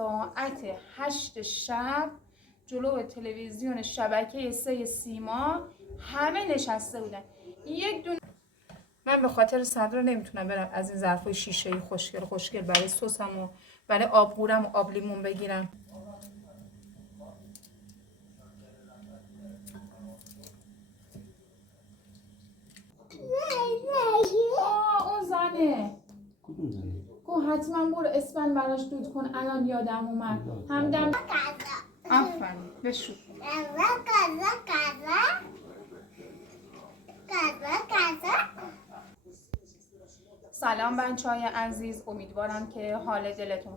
ساعت 8 شب جلو تلویزیون شبکه 3 سیما همه نشسته بودن. یک دونه من به خاطر صدرا نمیتونم برم از این ظرفای شیشه‌ای خوشگل برای سسم و برای آبگورم و آب لیمون بگیرم. اون زنه گو حتما برو اسپن براش دود کن. الان یادم اومد همدم آفرین بشو. سلام بچه‌های عزیز، امیدوارم که حال دلتون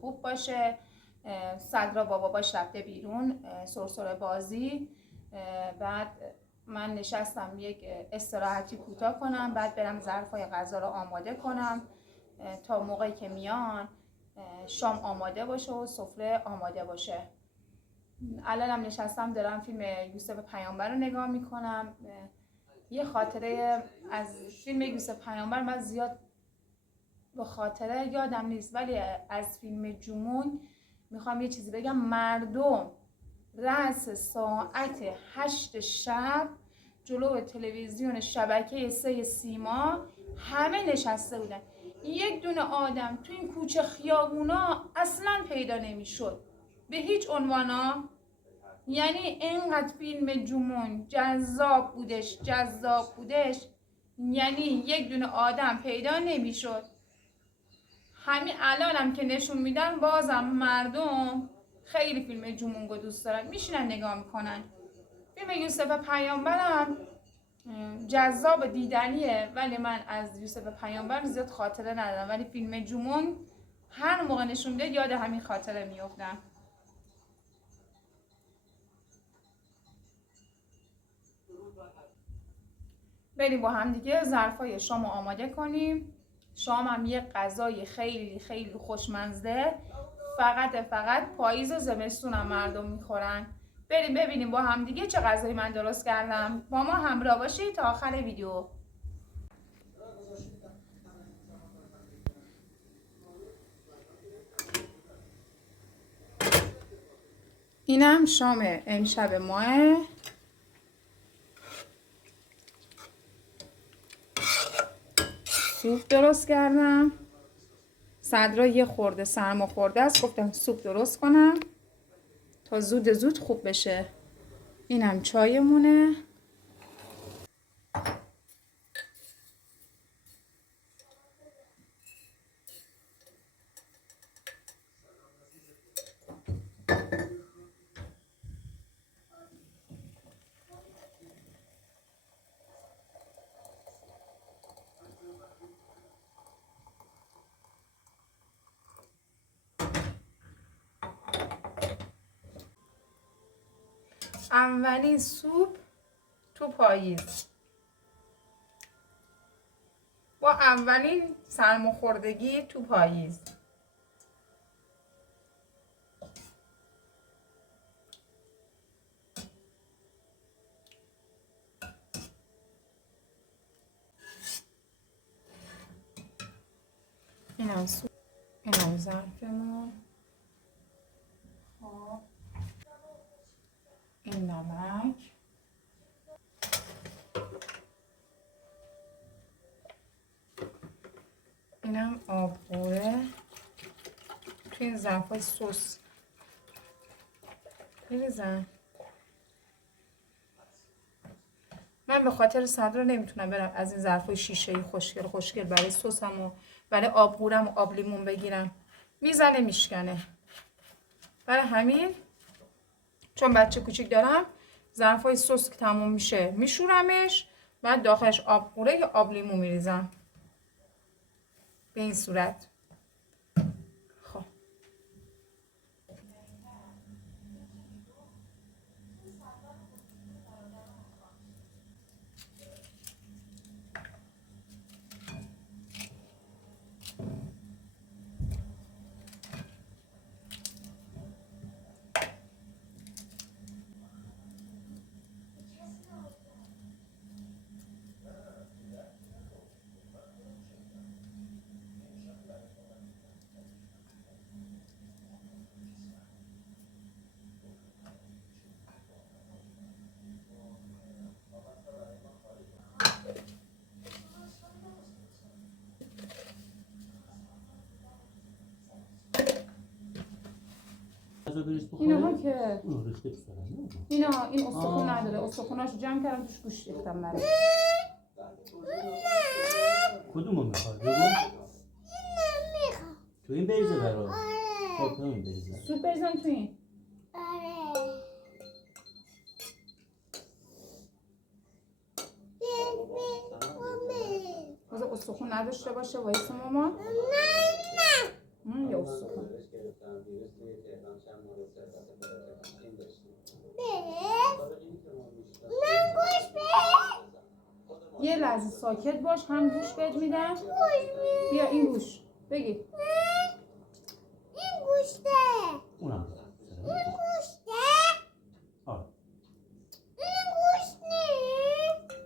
خوب باشه. صدرا باباش رفته بیرون سرسره بازی. بعد من نشستم یک استراحتی کوتاه کنم، بعد برم ظرفای غذا رو آماده کنم تا موقعی که میان شام آماده باشه و سفره آماده باشه. الانم نشستم دارم فیلم یوسف پیامبر رو نگاه میکنم. یه خاطره از فیلم یوسف پیامبر من زیاد به خاطره یادم نیست، ولی از فیلم جمون میخوام یه چیزی بگم. مردم رأس ساعت 8 شب جلو تلویزیون شبکه 3 سیما همه نشسته بودن. یک دونه آدم تو این کوچه خیابونا اصلا پیدا نمیشد به هیچ عنوانا. یعنی اینقدر فیلم جمون جذاب بودش، یعنی یک دونه آدم پیدا نمیشد. همین الانم که نشون میدن بازم مردم خیلی فیلم جمونگو دوست دارن، میشینن نگاه میکنن. فیلم یوسف پیامبرم جذاب دیدنیه، ولی من از یوسف پیامبر زیاد خاطره ندارم، ولی فیلم جمون هر موقع نشون میده یاد همین خاطره میافتم. بریم با هم دیگه ظرفای شام رو آماده کنیم. شام هم یه غذای خیلی خوشمزه، فقط پاییز و زمستون هم مردم میخورن. بریم ببینیم با هم دیگه چه غذایی من درست کردم. با ما همراه باشید تا آخر ویدیو. اینم شام امشب ماه. سوپ درست کردم. صدرا یه خورده سرما خورده است، گفتم سوپ درست کنم تا زود خوب بشه. اینم چایمونه. اولین سوپ تو پاییز با اولین سرماخوردگی تو پاییز. اینم سوپ، اینم ظرفمون. خب این نمک، اینم آبگوره. تو این ظرفای سس بریزم. من به خاطر صدرا نمیتونم برم از این ظرفای شیشه‌ای خوشگل برای سسم و برای آبگورم و آب لیمون بگیرم، میزنه میشکنه. برای همین چون بچه کوچیک دارم ظرفای سس که تموم میشه میشورمش، بعد داخلش آبگوره یا آب لیمو میریزم به این صورت. خب غذا بریز بخوره؟ اینها که اون ریخته تو سرم. اینا این استخون نداره، استخوناشو جمع کردم توش گوشت ریختم برای. کدومو میخوای بگو؟ تو این بریزه برا. خب تو این بریزه. سوپ بریزم تو این. بذار استخون نداشته باشه وایس ماما. یه استخون. یه لحظه ساکت باش، هم گوش بهت میدم. بیا این گوش بگی. این گوشته. اونم این گوشته. آره. این گوشت نیست.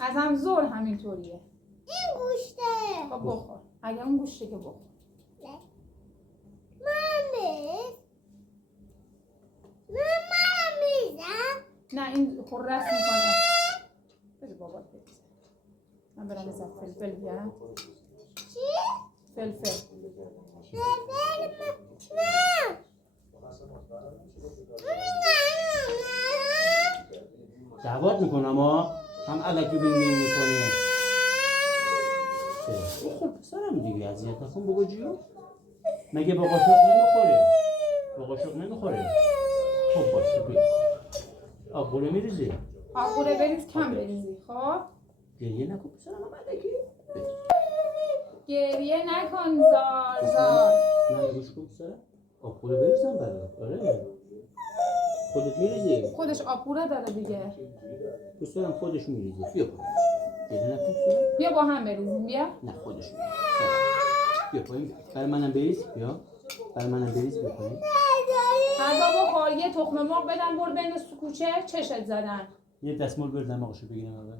از هم زور همینطوریه. این گوشته. خب بخور. اگه اون گوشته که بخور. من میزم. نه این خوررس میکنه. بذار بابات بریزه. من برم بزن فلفل بیارم. چی؟ فلفل. دعوت میکنم ها هم علکی بین میکنه. بخور پسرم دیگه اذیت نکن بگو جیو. مگه با قاشق نمیخوره؟ با قاشق نمیخوره. خب باشه بگو. آبگوره میریزی؟ آبگوره بریز کم بریزی خب؟ گریه نکن پسرم هم علکی. گریه نکن زار. من گوش کن پسرم. آبگوره بریزم برات. آره. خودت میریزی؟ خودش آبگوره داره دیگه. پسرم خودش میریزه. بیا پایین. گریه نکن پسرم. بیا با هم بریزیم بیا. نه خودش میریزه. بیا پایین. برای منم بریز. بیا. برای منم بریز بیا پایین. غذا بخور یه تخم مرغ بدم برو بین کوچه چشت زدن. یه دستمال بر دماغشو بگیرم اول.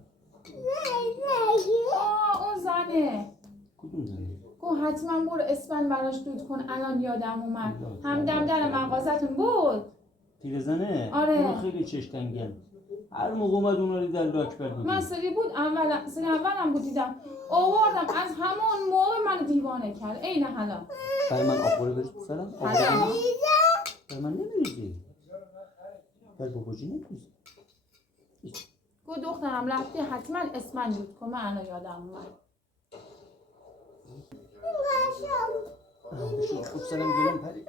اون زنه. کدوم زنه؟ گو حتما برو اسفند براش دود کن الان یادم اومد. همدم در مغازتون بود. پیرزنه؟ آره. اون خیلی چشتنگن. هر موقع اومد اونا رو در لاک برد. من سری بود اولم بود دیدم. آوردم از همون موقع من دیوانه کرد. عین حالا. برای من آبگوره بریز پسرم. حالا برای من نمیریزی. برای باباجی نمیریزی. گو دخترم رفتی حتما اسفند دود کن من الان یادم اومد. خوب سرم گلم پری.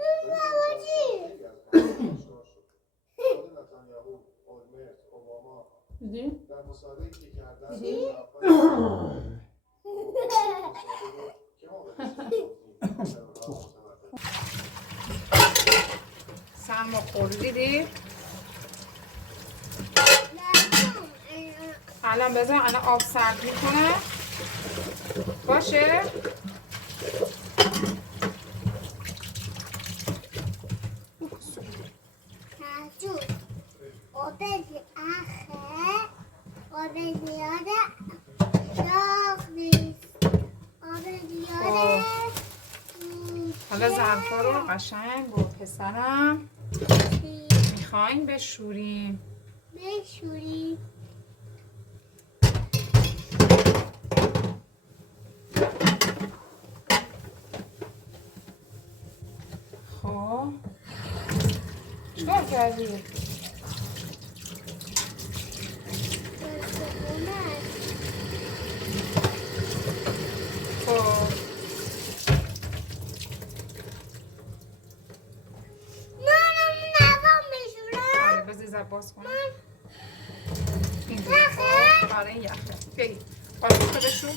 دیدی؟ دیدی؟ سرما خورد دیدی؟ الان بذار الان آب سرد میکنه باشه؟ آب زیاده داغ نیست. آب زیاده حالا ظرفا رو قشنگ با پسرم میخوایم بشوریم. بشوری. خب چیکار کردی؟ خب آره بذار زب باز کنم اینجوری خب آره این یخه بگی قاشقه بشور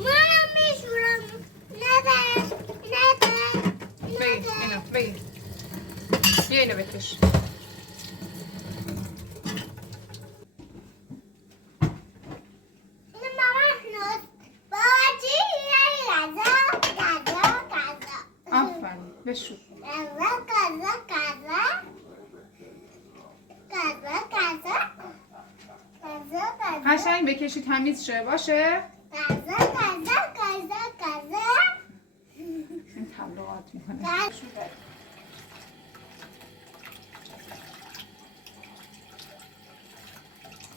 منم میشورم. نده بگی اینو بگی بیا اینو بکش آفرین بشور قشنگ بکشی تمیز شه باشه این تبلیغات میکنه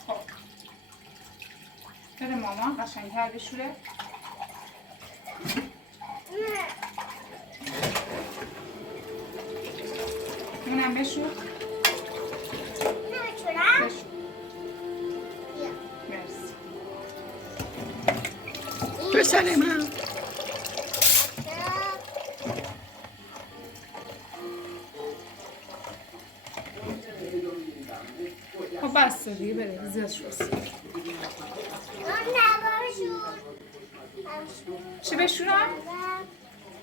خب بده مامان قشنگ‌تر بشوره بشور. نمیتونم. بشور. بیا. مرسی. پسر من خب بس دیگه بره زیاد شد. چی بشورم؟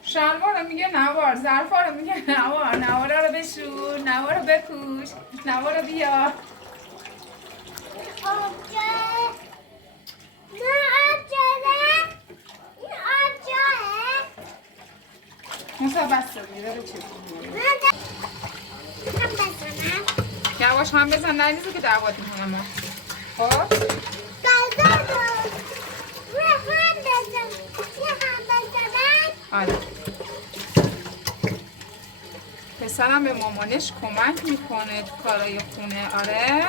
شلوار رو میگه نوار، ظرفا رو میگه نوار، نوارا رو بشور، نوار رو بپوش، نوار رو بیار. موسا بس دیگه بره چیز یواش هم بزن نریزه که دعوت میکنم. خب آره پسرم به مامانش کمک میکنه تو کارای خونه. آره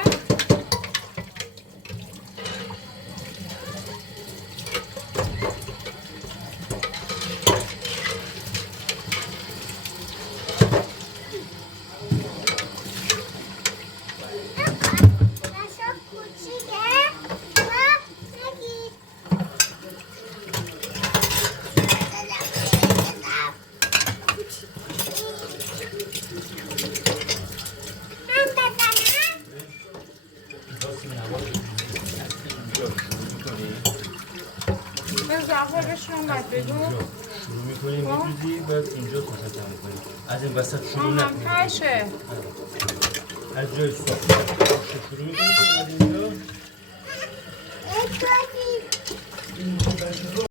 به ظرفا بشونم باید بگو. شروع میکنیم میدوزی بعد اینجا تو ختم میکنیم. از این وسط شروع هم نکنیم. تشه از جای صحبت شروع میکنیم از اینجا.